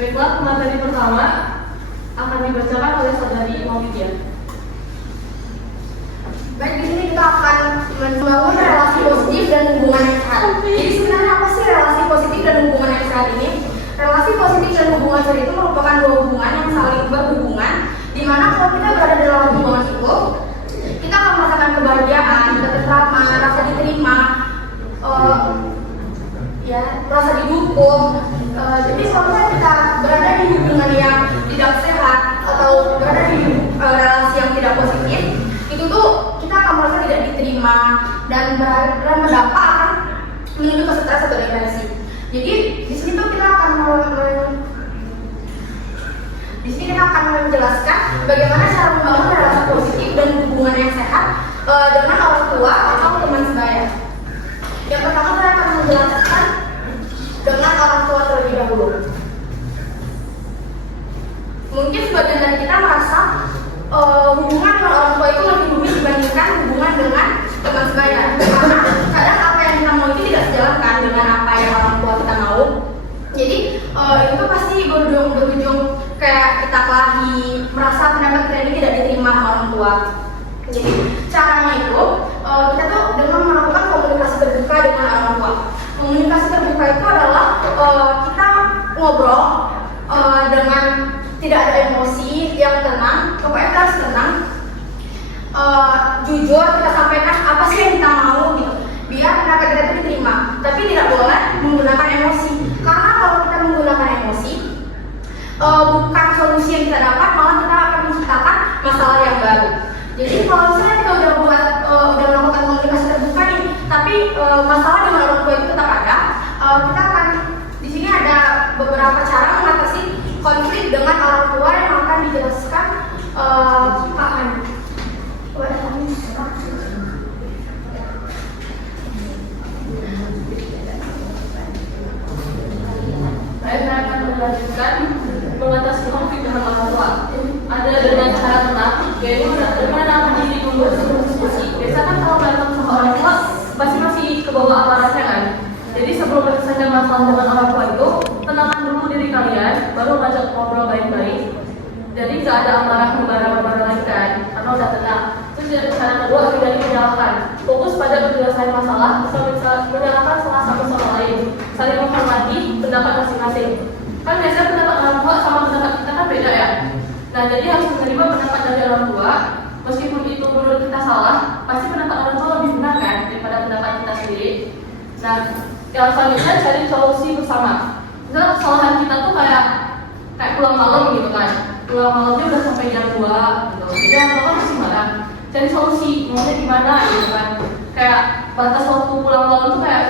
Baiklah, materi pertama akan dibacakan oleh saudari Maulidia. Baik, di sini kita akan membangun relasi positif dan hubungan yang sehat. Jadi sebenarnya apa sih relasi positif dan hubungan yang sehat ini? Relasi positif dan hubungan sehat itu merupakan dua hubungan yang saling berhubungan, di mana kalau kita berada dalam hubungan itu, kita akan merasakan kebahagiaan, ketentraman, rasa diterima, rasa didukung. Jadi kalau kita berada di hubungan yang tidak sehat atau berada di relasi yang tidak positif, itu tuh kita akan merasa tidak diterima dan berdampak akan menuju ke stres atau depresi. Jadi di sini tuh kita akan menjelaskan bagaimana cara membangun relasi positif dan hubungan yang sehat dengan orang tua atau teman sebaya. Yang pertama saya akan menjelaskan dengan orang tua terlebih dahulu. Mungkin sebagian dari kita merasa hubungan dengan orang tua itu lebih rumit dibandingkan hubungan dengan teman sebaya. Karena kadang apa yang kita mau itu tidak sejalan kan dengan apa yang orang tua kita mau. Jadi itu pasti berujung kayak kita kelahi, merasa pendapat kita ini tidak diterima sama orang tua. Jadi caranya itu kita tuh dengan melakukan komunikasi terbuka dengan orang tua. Komunikasi terbuka itu adalah kita ngobrol dengan tidak ada emosi, yang tenang. Pokoknya kita harus tenang, jujur kita sampaikan apa sih yang kita mau gitu, biar pendapat kita itu diterima. Tapi tidak boleh menggunakan emosi, karena kalau kita menggunakan emosi, bukan solusi yang kita dapat, malah kita akan menciptakan masalah yang baru. Jadi kalau misalnya kita udah melakukan komunikasi terbuka nih, tapi masalah dengan orang tua itu tetap ada, kita akan di sini ada beberapa cara mengatasi konflik dengan orang tua yang akan dijelaskan Pak Andi. Saya akan melanjutkan mengatasi konflik dengan orang tua. Ada dengan cara tenang, yaitu dengan menahan diri dulu sebelum diskusi. Biasanya kan kalau berantem sama orang tua pasti masih ke bawah amarahnya kan. Jadi sebelum menyelesaikan masalah dengan orang tua itu, tenangkan dulu diri kalian, baru ngajak ngobrol baik-baik. Jadi nggak ada amarah membara-bara lagi kan, karena udah tenang. Terus cara kedua, tidak menyalahkan. Fokus pada penyelesaian masalah, bisa menyalahkan salah satu sama lain, saling menghormati pendapat masing-masing. Kan biasanya pendapat orang tua sama pendapat kita kan beda ya. Nah, jadi harus menerima pendapat dari orang tua, meskipun itu menurut kita salah, pasti pendapat orang tua lebih benar kan daripada pendapat kita sendiri. Nah, yang selanjutnya cari solusi bersama. Misalnya kesalahan kita tuh kayak pulang malam gitu kan. Pulang malamnya udah sampai jam 2 gitu. Jadi orang tua masih marah. Cari solusi, maunya gimana gitu kan. Kayak batas waktu pulang malam tuh kayak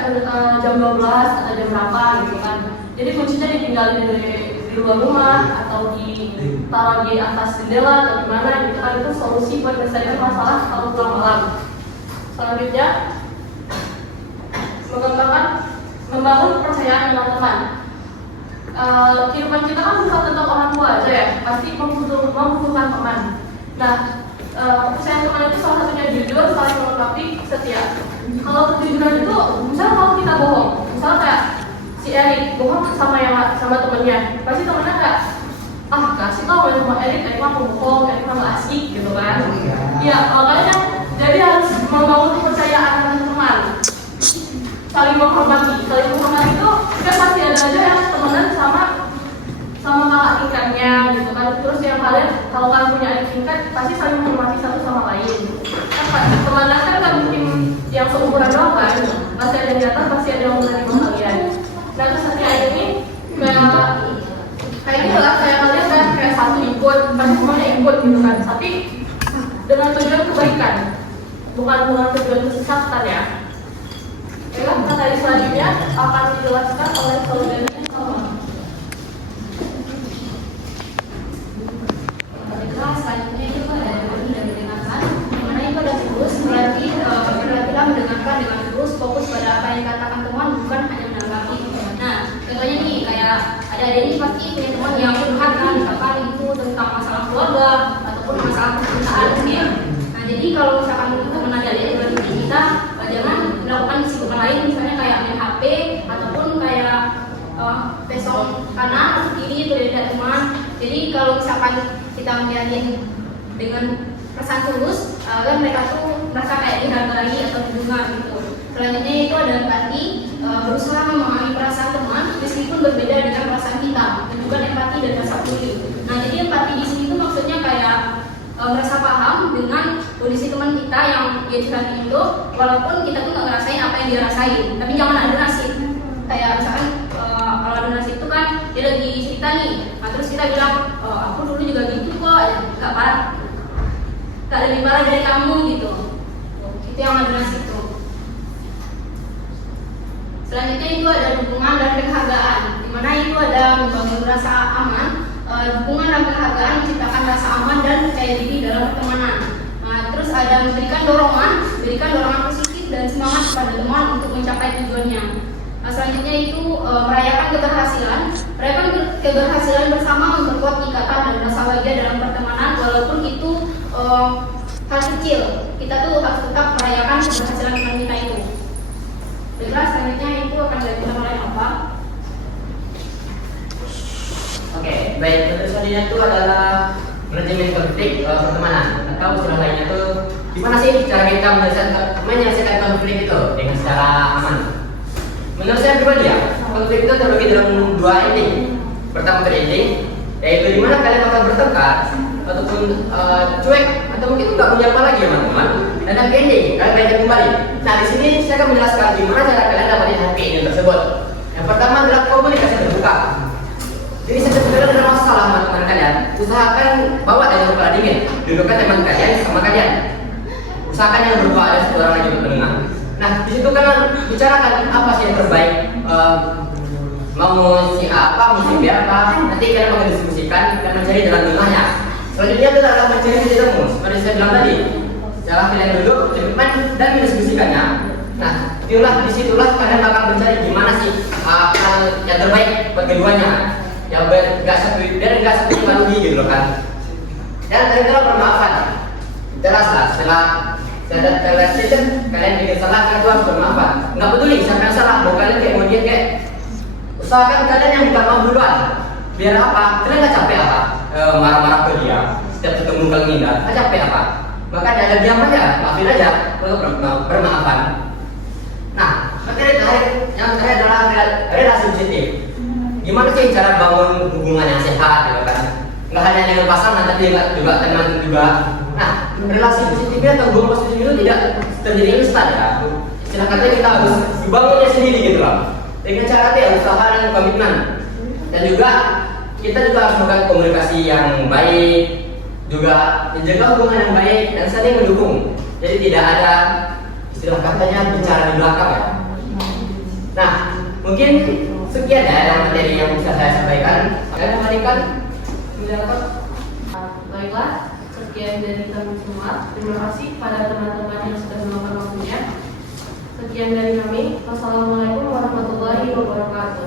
jam 12 atau jam berapa gitu kan. Jadi kuncinya ditinggalin di luar rumah atau ditaruh di atas jendela atau gimana gitu kan. Itu solusi buat menyelesaikan masalah kalau pulang malam. Selanjutnya membangun kepercayaan dengan teman. Kehidupan kita kan bukan tentang orang tua aja ya, pasti membutuhkan teman. Nah, kepercayaan teman itu salah satunya jujur, saling melengkapi, setia. Kalau kejujuran itu, misalnya kalau kita bohong, misalnya kayak si Erik bohong sama temennya, pasti temennya kayak kasih tau ya sama Erik mah pembohong, Erik mah nggak asik gitu kan. Iya, makanya jadi harus membangun kepercayaan dengan teman. Saling menghormati itu kan pasti ada aja yang temenan sama kakak tingkatnya gitu kan. Terus yang kalau kalian punya adik tingkat pasti saling menghormati satu sama lain. Kan temenan kan nggak mungkin yang seumuran doang kan, pasti ada yang di atas, pasti ada yang dari kalian. Nah terus satunya ini kayak gitu lah, kayak kalian kan kayak satu ikut, pasti semuanya ikut gitu kan. Tapi dengan tujuan kebaikan, bukan tujuan kesesatan ya. Materi selanjutnya akan dijelaskan oleh saudari Salma. Selanjutnya itu ada tidak mendengarkan. Karena itu ada terus berarti berhatilah mendengarkan dengan terus, fokus pada apa yang dikatakan teman, bukan hanya menanggapi. Nah, contohnya nih kayak ada ini pasti punya teman yang curhat kan, misalkan itu tentang masalah keluarga ataupun masalah percintaan mungkin. Nah, jadi kalau misalkan itu teman ada berarti kita jangan melakukan kesibukan lain, misalnya kayak main HP ataupun kayak pesong kanan kiri itu dari Jadi kalau misalkan kita melihatin dengan perasaan tulus, kan mereka tuh merasa kayak dihargai atau didengar gitu. Selanjutnya itu ada empati, berusaha memahami perasaan teman meskipun berbeda dengan perasaan kita, dan juga empati dan rasa peduli. Nah, jadi empati di sini tuh maksudnya kayak merasa paham dengan kondisi teman kita yang dia curhatin itu, walaupun kita tuh nggak ngerasain apa yang dia rasain. Tapi jangan ada nasib. Kayak misalkan kalau ada nasib itu kan dia lagi cerita nih, nah terus kita bilang, aku dulu juga gitu kok, nggak parah, nggak lebih parah dari kamu gitu. Itu yang ada nasib tuh. Selanjutnya itu ada dukungan dan penghargaan, dimana itu ada membangun rasa aman. Dukungan dan penghargaan menciptakan rasa aman dan percaya diri dalam pertemanan. Terus ada memberikan dorongan positif dan semangat kepada teman untuk mencapai tujuannya. Selanjutnya itu merayakan keberhasilan bersama memperkuat ikatan dan rasa bahagia dalam pertemanan, walaupun itu hal kecil. Kita tuh harus tetap merayakan keberhasilan teman kita itu. Baiklah, selanjutnya itu akan dilakukan oleh apa? Oke, baik. Untuk selanjutnya itu adalah manajemen konflik pertemanan, atau istilah lainnya itu gimana sih cara kita menyelesaikan konflik itu dengan secara aman. Menurut saya pribadi ya, konflik itu terbagi dalam dua ending. Pertama ending, yaitu dimana kalian bakal bertengkar ataupun cuek atau mungkin nggak punya apa lagi ya teman-teman. Dan happy ending, kalian baikan kembali. Nah di sini saya akan menjelaskan gimana cara kalian dapetin happy ending tersebut. Yang pertama adalah komunikasi terbuka. Jadi sebenarnya ada masalah sama teman kalian, usahakan bawa dengan kepala dingin, dudukkan teman kalian sama kalian. Usahakan yang berdua ada satu orang lagi untuk mendengar. Nah di situ kan bicarakan apa sih yang terbaik, mau si apa, mau si B apa, nanti kalian akan diskusikan dan mencari jalan tengahnya. Selanjutnya itu adalah mencari titik temu, seperti saya bilang tadi. Cara kalian duduk, cepat dan mendiskusikannya. Nah, disitulah kalian bakal mencari gimana sih hal yang terbaik buat keduanya. Ya biar nggak satu malu gitu loh kan. Dan terakhir bermaafan. Jelas lah setelah kalian bikin salah, kalian tuh harus bermaafan. Nggak peduli siapa yang salah, mau kalian kayak mau dia kayak. Usahakan kalian yang minta maaf duluan. Biar apa? Kalian nggak capek apa? Marah-marah ke dia. Setiap ketemu kalian ngindar, nggak capek apa? Maka ada diam aja, maafin aja untuk bermaafan. Nah, materi terakhir yang terakhir adalah relasi positif. Gimana sih cara bangun hubungan yang sehat gitu kan? Nggak hanya dengan pasangan tapi juga teman juga. Nah, relasi positifnya atau hubungan positif itu tidak terjadi instan ya. Istilah katanya kita harus dibangunnya sendiri gitu loh. Dengan cara ya usaha dan komitmen. Dan juga kita juga harus melakukan komunikasi yang baik, juga menjaga hubungan yang baik dan saling mendukung. Jadi tidak ada istilah katanya bicara di belakang ya. Nah, mungkin sekian ya yang materi yang bisa saya sampaikan. Saya kembalikan mendapat baiklah, sekian dari kami semua. Terima kasih pada teman-teman yang sudah meluangkan waktunya. Sekian dari kami. Wassalamualaikum warahmatullahi wabarakatuh.